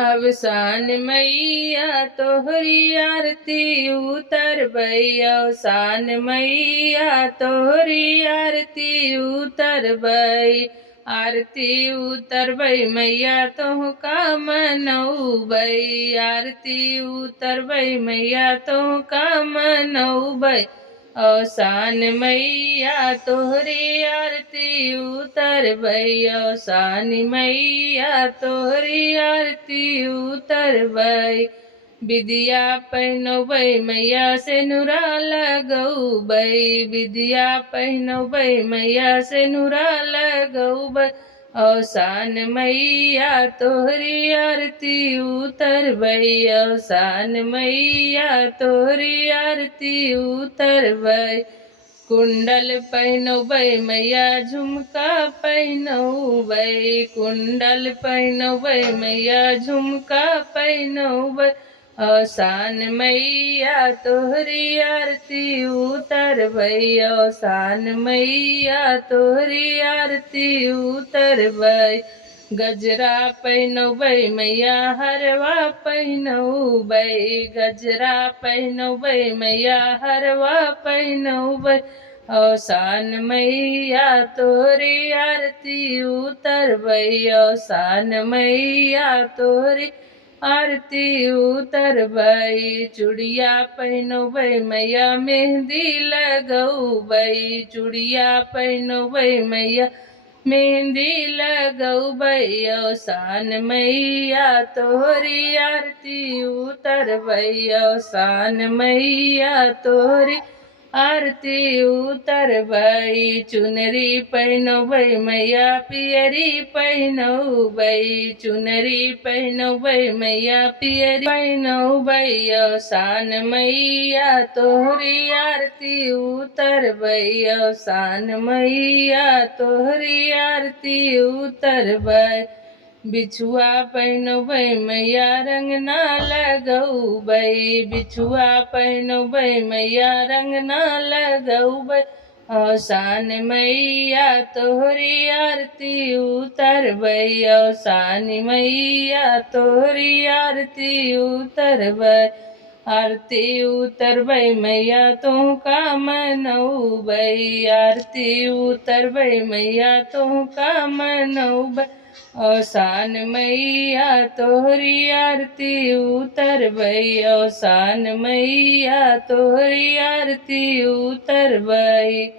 अवसान मैया तोहरी आरती उतरबै, अवसान मैया तोहरी आरती उतरबै। आरती उतरबै मैया तोहका मनौबै, आरती उतरबै मैया तोहका मनौबै। अवसान मैया तोहरी आरती उतरबै, अवसान मैया तोहरी आरती उतरबै। विद्या पहिनौबै मैया सेनुरा लगौबै, विद्या पहिनौबै मैया सेनुरा लगौबै। अवसान मैया तोहरी आरती उतरबै, अवसान मैया तोहरी आरती उतरबै। कुंडल पहिनौबै मैया झुमका पहिनौबै, कुंडल पहिनौबै मैया झुमका पहिनौबै। अवसान मैया तोहरी आरती उतरबै, अवसान मैया तोहरी आरती उतरबै। गजरा पहिनौबै मैया हरवा पहिनौबै, गजरा पहिनौबै मैया हरवा पहिनौबै। अवसान मैया तोहरी आरती उतरबै, अवसान मैया तोहरी आरती उतरबै। चूड़िया पहिनौबै मैया मेहंदी लगौबै, चूड़िया पहिनौबै मैया मेहंदी लगौबै। अवसान मैया तोहरी आरती उतरबै, अवसान मैया तोहरी आरती उतरबै। चुनरी पहिनौबै मैया पियरी पहिनौबै, चुनरी पहिनौबै मैया पियरी पहिनौबै। अवसान मैया तोहरी आरती उतरबै, अवसान मैया तोहरी आरती उतरबै। बिछुआ पहिनौबै मैया रंगना लगौबै, बिछुआ पहिनौबै मैया रंगना लगौबै। अवसान मैया तोहरी आरती उतरबै, अवसान मैया तोहरी आरती उतरबै। आरती उतरबै मैया तोहका मनौबै, आरती उतरबै मैया तोहका मनौबै। अवसान मैया तोहरी आरती उतरबै, अवसान मैया तोहरी आरती उतरबै।